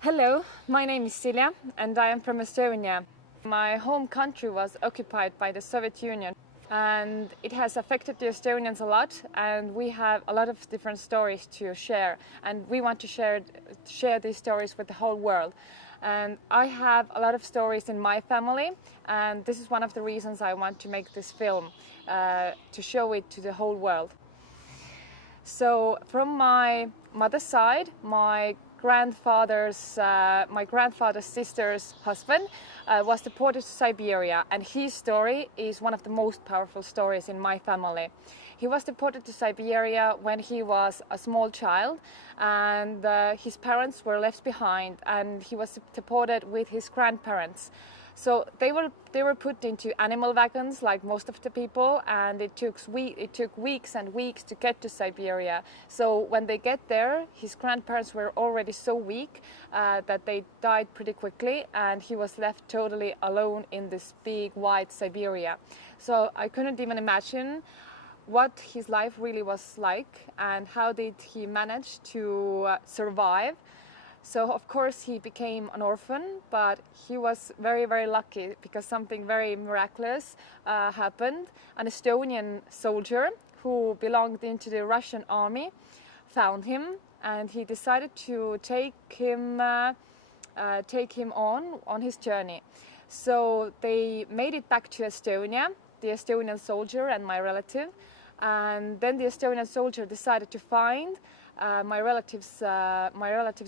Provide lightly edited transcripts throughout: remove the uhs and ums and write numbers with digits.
Hello, my name is Silja and I am from Estonia. My home country was occupied by the Soviet Union and it has affected the Estonians a lot, and we have a lot of different stories to share, and we want to share these stories with the whole world. And I have a lot of stories in my family, and this is one of the reasons I want to make this film, to show it to the whole world. So from my mother's side, my grandfather's sister's husband was deported to Siberia, and his story is one of the most powerful stories in my family. He was deported to Siberia when he was a small child, and his parents were left behind, and he was deported with his grandparents. So they were put into animal wagons like most of the people, and it took weeks and weeks to get to Siberia. So when they get there, his grandparents were already so weak that they died pretty quickly, and he was left totally alone in this big wide Siberia. So I couldn't even imagine what his life really was like and how did he manage to survive. So of course he became an orphan, but he was very, very lucky because something very miraculous happened. An Estonian soldier who belonged into the Russian army found him, and he decided to take him on his journey. So they made it back to Estonia, the Estonian soldier and my relative, and then the Estonian soldier decided to find my relative's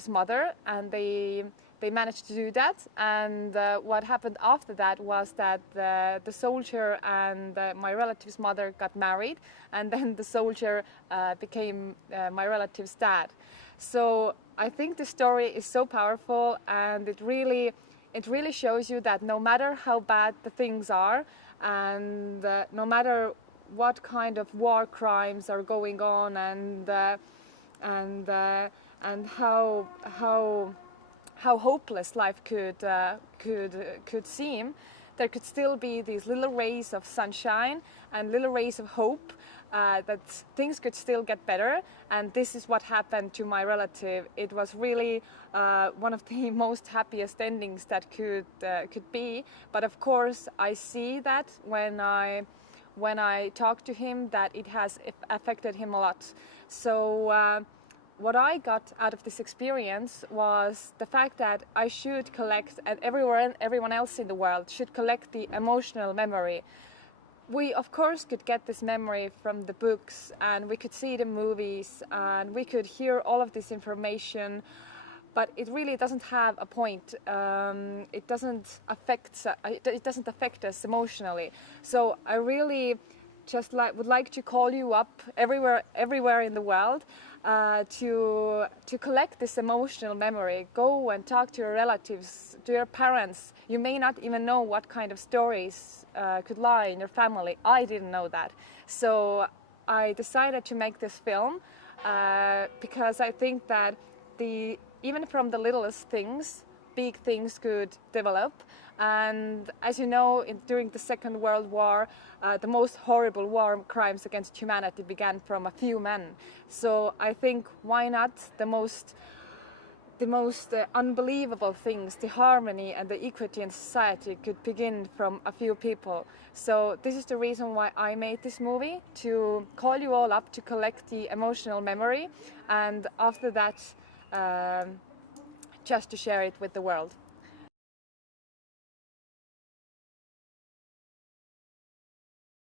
mother, and they managed to do that. And what happened after that was that the soldier and my relative's mother got married, and then the soldier became my relative's dad. So I think the story is so powerful, and it really shows you that no matter how bad the things are, and no matter what kind of war crimes are going on, and how hopeless life could seem, there could still be these little rays of sunshine and little rays of hope that things could still get better. And this is what happened to my relative. It was really one of the most happiest endings that could be. But of course, I see that when I talk to him, that it has affected him a lot. So what I got out of this experience was the fact that I should collect, and everyone else in the world should collect, the emotional memory. We of course could get this memory from the books, and we could see the movies, and we could hear all of this information, but it really doesn't have a point. It doesn't affect us emotionally. So I really just would like to call you up everywhere in the world to collect this emotional memory. Go and talk to your relatives, to your parents. You may not even know what kind of stories could lie in your family. I didn't know that. So I decided to make this film because I think that even from the littlest things, big things could develop. And as you know, during the Second World War, the most horrible war crimes against humanity began from a few men. So I think, why not the most unbelievable things, the harmony and the equity in society, could begin from a few people. So this is the reason why I made this movie, to call you all up to collect the emotional memory, and after that just to share it with the world.